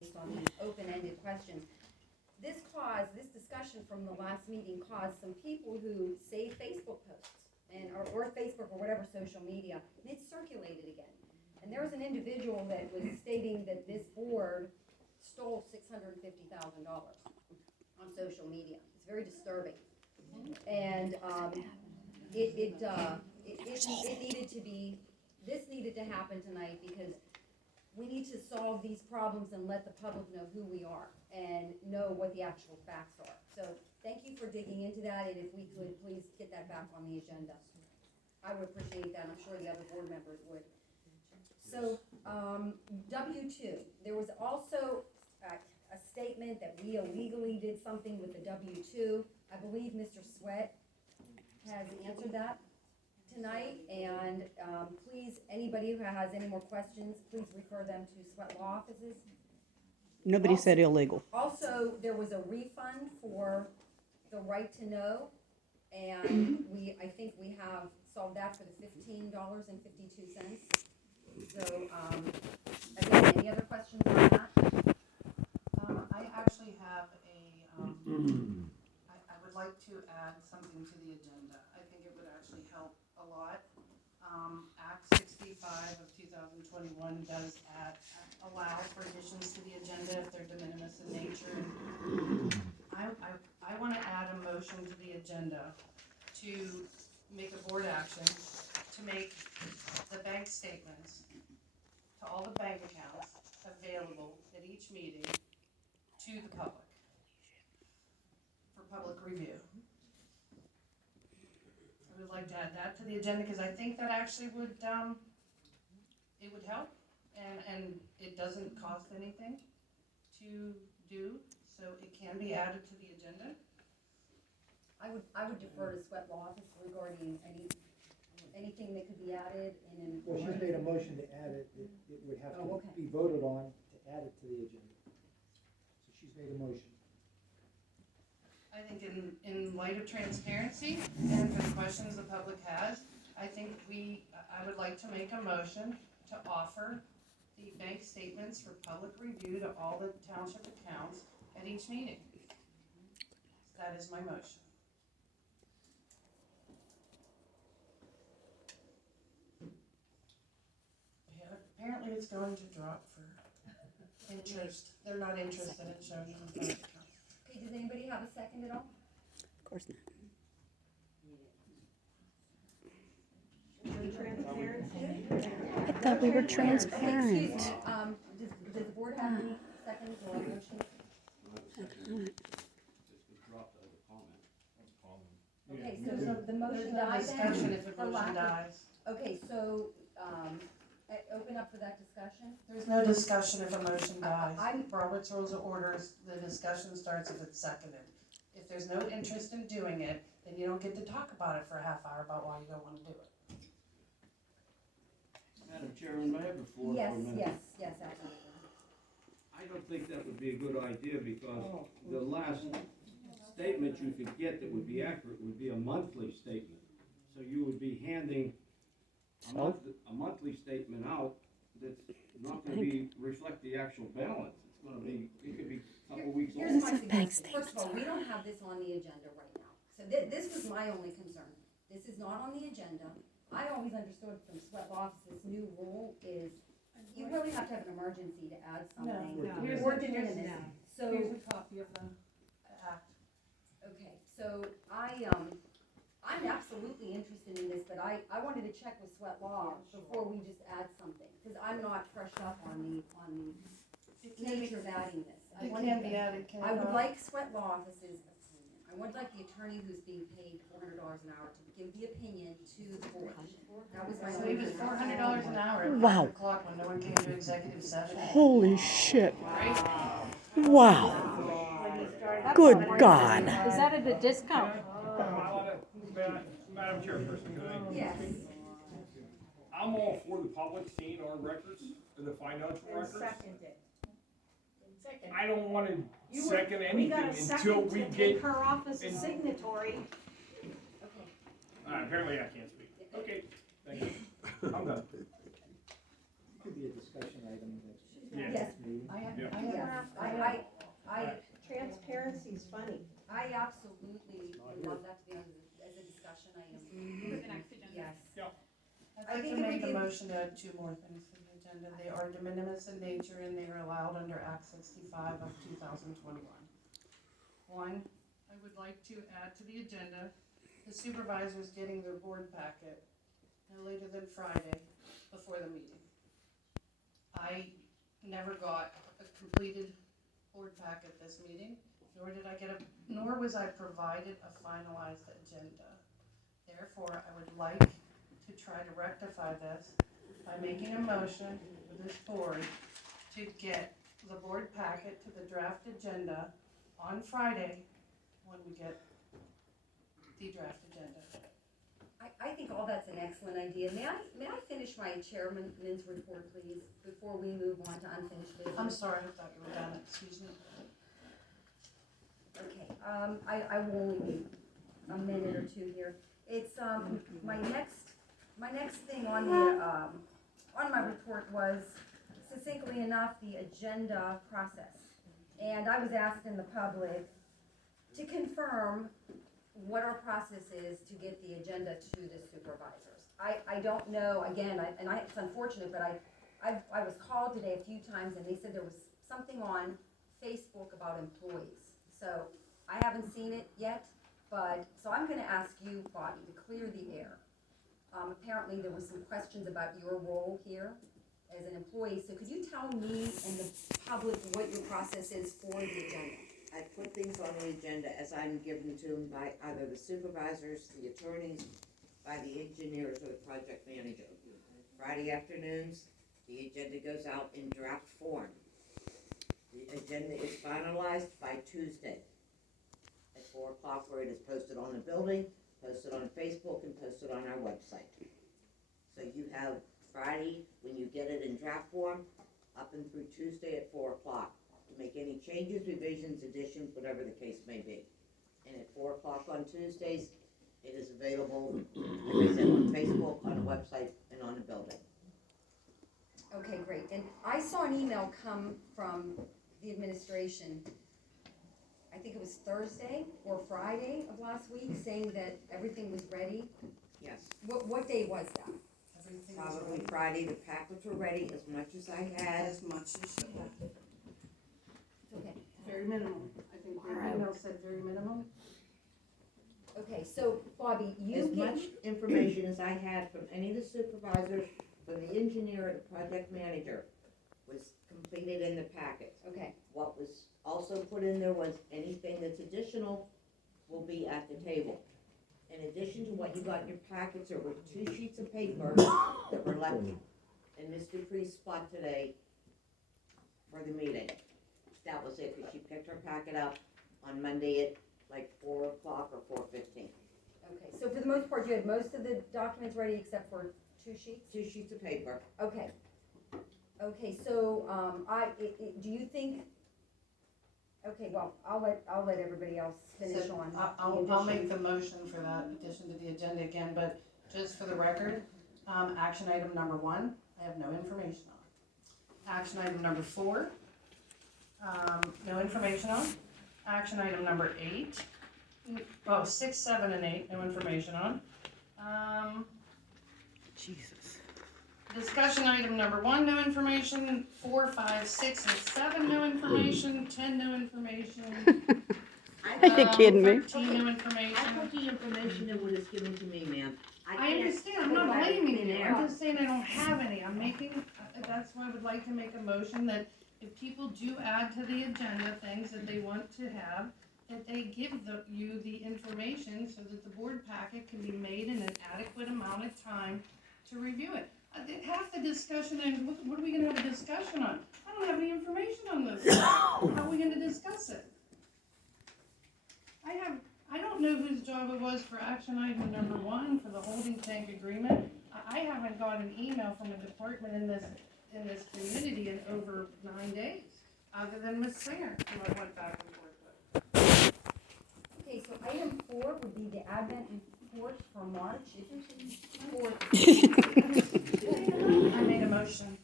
based on these open-ended questions. This discussion from the last meeting caused some people who save Facebook posts or Facebook or whatever social media, and it circulated again. And there was an individual that was stating that this board stole $650,000 on social media. It's very disturbing. And this needed to happen tonight because we need to solve these problems and let the public know who we are and know what the actual facts are. So thank you for digging into that, and if we could please get that back on the agenda. I would appreciate that. I'm sure the other board members would. So W-2, there was also a statement that we illegally did something with the W-2. I believe Mr. Sweat has answered that tonight, and please, anybody who has any more questions, please refer them to Sweat Law Offices. Nobody said illegal. Also, there was a refund for the right to know, and I think we have solved that for the $15.52. So, again, any other questions on that? I actually have I would like to add something to the agenda. I think it would actually help a lot. Act 65 of 2021 does allow for additions to the agenda if they're de minimis in nature. I want to add a motion to the agenda to make a board action to make the bank statements to all the bank accounts available at each meeting to the public for public review. I would like to add that to the agenda because I think that actually would it would help, and it doesn't cost anything to do, so it can be added to the agenda. I would defer to Sweat Law Office regarding anything that could be added in. Well, she's made a motion to add it. It would have to okay. be voted on to add it to the agenda. So she's made a motion. I think in light of transparency and for the questions the public has, I think I would like to make a motion to offer the bank statements for public review to all the township accounts at each meeting. That is my motion. Yeah, apparently it's going to drop for interest. They're not interested in showing them the bank accounts. Okay, does anybody have a second at all? Of course not. I thought we were transparent. Excuse me, does the board have any seconds or motions? Okay, so the motion dies then? Discussion if a For motion lack of- dies. Okay, so, open up for that discussion? There's no discussion if a motion dies. I'm- Robert's Rules of Orders, the discussion starts if it's seconded. If there's no interest in doing it, then you don't get to talk about it for a half hour about why you don't want to do it. Madam Chairman, may I have the floor for a minute? Yes, absolutely. I don't think that would be a good idea because the last statement you could get that would be accurate would be a monthly statement. So you would be handing a monthly statement out that's not gonna reflect the actual balance. It's gonna be, it could be a couple weeks old. Here's my bank suggestion. First of all, we don't have this on the agenda right now. So this was my only concern. This is not on the agenda. I always understood from Sweat Law Office's new rule is you really have to have an emergency to add something. No. We're doing this. So, Here's a copy of the act. okay, so I'm absolutely interested in this, but I wanted to check with Sweat Law before we just add something. Cause I'm not freshed up on the nature of adding this. It can be added, can I it would not? like Sweat Law Office's opinion. I would like the attorney who's being paid $400 an hour to give the opinion to the board. That was my So only he was concern. $400 an hour at Wow. 5 o'clock when no one came to executive session. Holy shit. Right? Wow. Good God. Is that at a discount? Madam Chairperson, could I? Yes. I'm all for the public seeing our records, the financial records. I don't wanna second anything until we get, her off as a and- signatory. Okay. apparently I can't speak. Okay, thank you. I'm done. It could be a discussion item that Yeah. Yes, I yes, I Transparency's funny. I absolutely would love that to be on as a discussion item. For the next agenda. Yes. I'd like think to if we make a did- motion to add two more things to the agenda. They are de minimis in nature and they are allowed under Act 65 of 2021. One, I would like to add to the agenda, the supervisors getting their board packet no later than Friday before the meeting. I never got a completed board packet this meeting, nor was I provided a finalized agenda. Therefore, I would like to try to rectify this by making a motion for this board to get the board packet to the draft agenda on Friday when we get the draft agenda. I think all that's an excellent idea. May I finish my chairman's report, please, before we move on to unfinished business? I'm sorry, I thought you were done, excuse me. Okay, I will only be a minute or two here. It's, my next thing on my report was succinctly enough, the agenda process. And I was asked in the public to confirm what our process is to get the agenda to the supervisors. I don't know, again, it's unfortunate, but I was called today a few times and they said there was something on Facebook about employees. So I haven't seen it yet, so I'm gonna ask you, Bobby, to clear the air. Apparently there was some questions about your role here as an employee, so could you tell me and the public what your process is for the agenda? I put things on the agenda as I'm given to them by either the supervisors, the attorneys, by the engineers, or the project manager. Friday afternoons, the agenda goes out in draft form. The agenda is finalized by Tuesday at 4 o'clock, where it is posted on the building, posted on Facebook, and posted on our website. So you have Friday, when you get it in draft form, up and through Tuesday at 4 o'clock. To make any changes, revisions, additions, whatever the case may be. And at 4 o'clock on Tuesdays, it is available, like I said, on Facebook, on the website, and on the building. Okay, great. And I saw an email come from the administration, I think it was Thursday or Friday of last week, saying that everything was ready. Yes, What day was that? Everything is probably ready. Friday, the packets were ready as much as I had. As much as you have. It's okay. Very minimum. I think the email said very minimum. Okay, so Bobby, you As get, much information as I had from any of the supervisors, from the engineer or the project manager, was completed in the packet. okay, What was also put in there was anything that's additional will be at the table. In addition to what you got in your packets, there were 2 sheets of paper that were left in Ms. Dupree's spot today for the meeting. That was it, because she picked her packet up on Monday at like 4 o'clock or 4:15. okay. So for the most part, you had most of the documents ready except for 2 sheets? 2 sheets of paper. Okay. Okay, so, do you think, okay, well, I'll let everybody else finish So, on. I'll make the motion for that addition to the agenda again, but just for the record, action item number 1, I have no information on. Action item number 4, no information on. Action item number 8, 6, 7, and 8, no information on. Jesus. Discussion item number 1, no information. 4, 5, 6, and 7, no information. 10, no information. Are you kidding me? 13, no information. I put the information in what is given to me, ma'am. I can't understand, I'm not provide blaming thin you, air. I'm just saying I don't have any, I'm making, that's why I would like to make a motion that if people do add to the agenda things that they want to have, that they give you the information so that the board packet can be made in an adequate amount of time to review it. Half the discussion is, what are we gonna have a discussion on? I don't have any information on this, how are we gonna discuss it? I don't know whose job it was for action item number 1 for the holding tank agreement. I haven't got an email from a department in this community in over 9 days, other than Ms. Singer, who I went back and forth with. Okay, so item 4 would be the Advent report for March. I made a motion.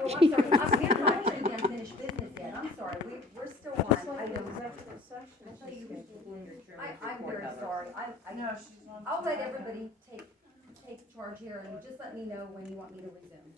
Oh, I'm sorry, I'm here, It's on, I like an don't, executive session. I thought you were still doing your chairman's I'm report, very Heather. sorry, No, she's on. I'll let everybody take charge here and just let me know when you want me to resume.